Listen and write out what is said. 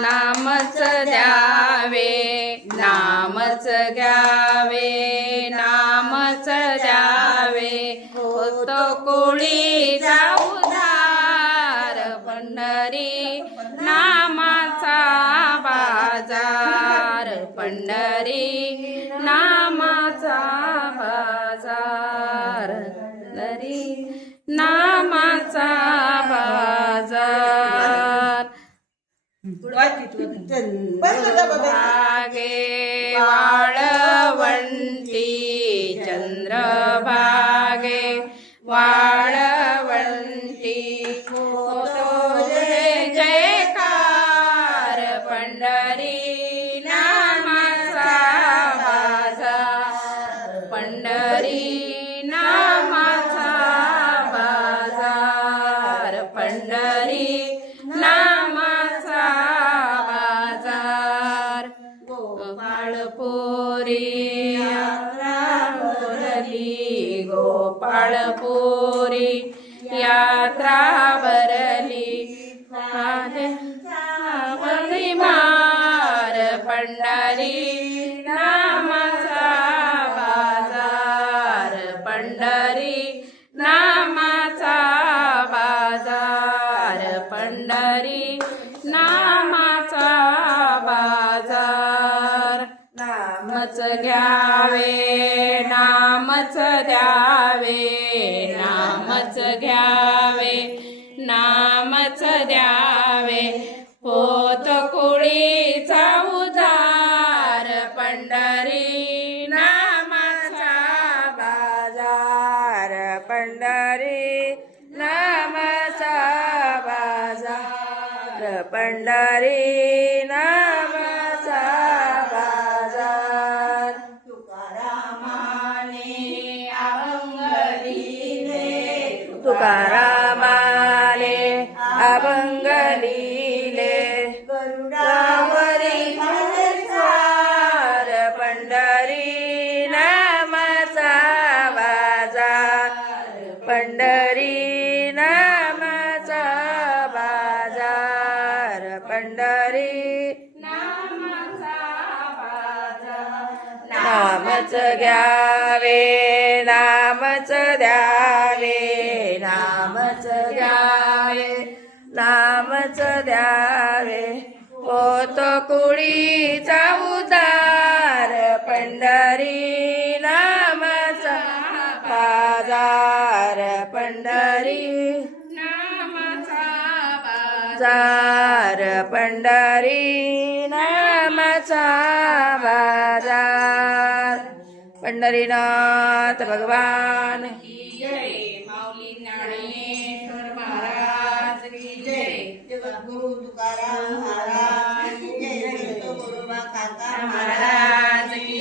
नामच द्यावे, नामच घ्यावे, नामच द्यावे, होतो कोळीचा उद्धार. पंढरी नामाचा बाजार, पंढरी नामाचा बाजार, पंढरी नामाचा बाजार. भागे वाळवंटी चंद्रभागे वाळवंटी, होतो जय जयकार. पंढरी नामाचा बाजार, पंढरी नामाचा बाजार, पंढरी नामाचा बाजार. गोपाळपुरी यात्रा भरली, गोपाळपुरी यात्रा भरली, बळी मार. पंढरी नामाचा बाजार, पंढरी नामाचा बाजार, पंढरी नामाचा बाजार. नामच घ्यावे, नामच द्यावे, नामच घ्यावे, नामच द्यावे, होत कोळीचा उद्धार. पंढरी नामाचा बाजार, पंढरी नामाचा बाजार, पंढरी नामाचा बाजार. तुकारामाने अभंग लिहिले, तुकारामाने अभंग लिहिले, गरुडावरी स्वार. पंढरी नामाचा बाजार, पंढरी नामाचा बाजार, पंढरी नामाचा बाजार. नामच घ्यावे, नामच द्यावे, नामच घ्यावे, नामच द्यावे, होतो कोळीचा उद्धार. पंढरी नामाचा बाजार, पंढरी नामाचा बाजार, पंढरी नामाचा बाजार. पंढरीनाथ भगवान की जय. माऊली ज्ञानेश्वर महाराज की जय. जगद्गुरु तुकाराम महाराज